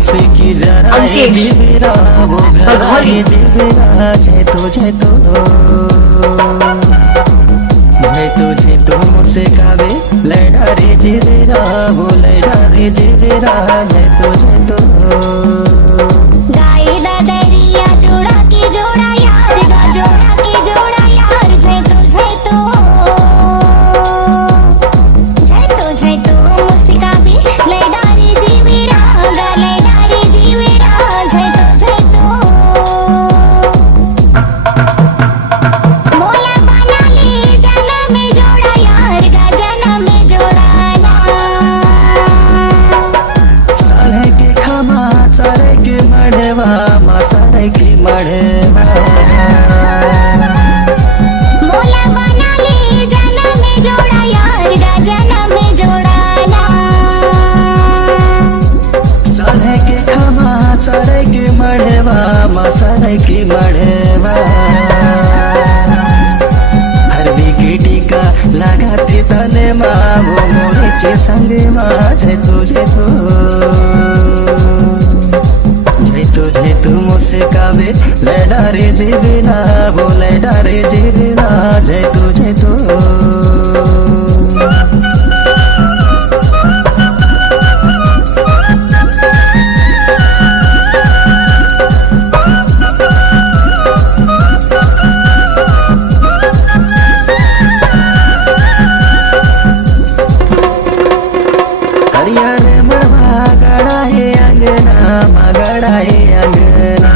मुझसे की जरा जीवेरा वो घराए जीवेरा जय तो जय तो मुझसे गावे लड़ा रे जीवेरा वो लड़ा रे जीवेरा जय तो गाई दरिया जोड़ा की जोड़ा यार गा जोड़ा की जोड़ा यार जय तो मुझसे गावे लड़ा रे जीवेरा गा लड़ा रे जीवेरा जय तो मोला बना ले जाना में जोड़ा यार गा जाना में जोड़ा ना सारे के खमा सारे के मड़वा मा सारे के मड़वा मोला बना ले जाना में जोड़ा यार गा जाना में जोड़ा ना सारे के खमा सारे के मड़वा मा सारे के मड़वा हरदी की टीका लगाते तने माँ वो मोरे चे संगे माँ जय तो मुझसे कावे लड़ा रे जीवेना वो लड़ा रे जीवेना जय तो हरियर मड़वा गड़ा है अंगना मगड़ा है अंगना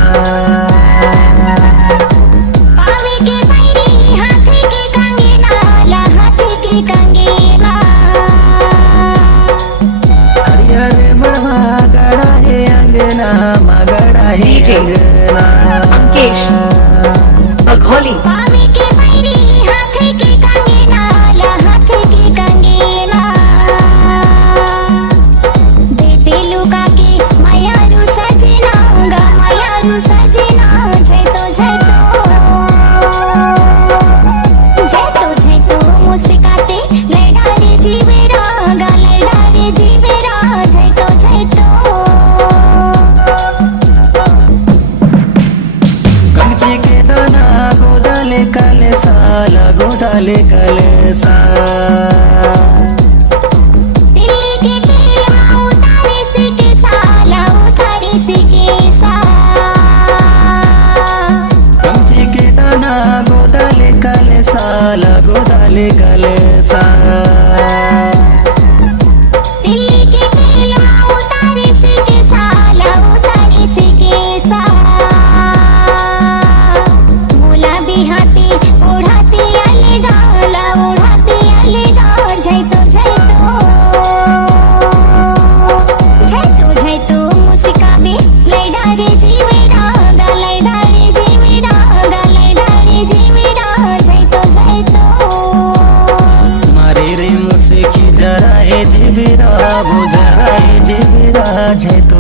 पावे के पैरी हाथ के कंगना ला हाथ के कंगना हरियर मड़वा गड़ा है अंगना मगड़ा है अंगना पावे के पैरी हाथ के कंगना ला हाथ के कंगना देते लुका के मायारू सजना गा मायारू सजना जय तो मुझसे गाते लड़ा रे जीवेरा गा लड़ा रे जीवेरा जय तो कंची के दाना गोदाले काले साल गोदाले काले साल दिल्ली के केला उतारे से के साला उतारे से के सा कंची के दाना गोदाले काले साल गोदाले काले साल दिल्ली के केला उतारे से के साला उतारे से के सा मोला बिहाती ओढ़ाती अलगा ला ओढ़ाती अलगा जय तो मुझसे गावे लड़ा रे जीवेरा गा लड़ा रे जीवेरा गा लड़ा रे जीवेरा जय तो मारे रे मुझसे की जरा है जीवेरा वो जरा है जीवेरा जय तो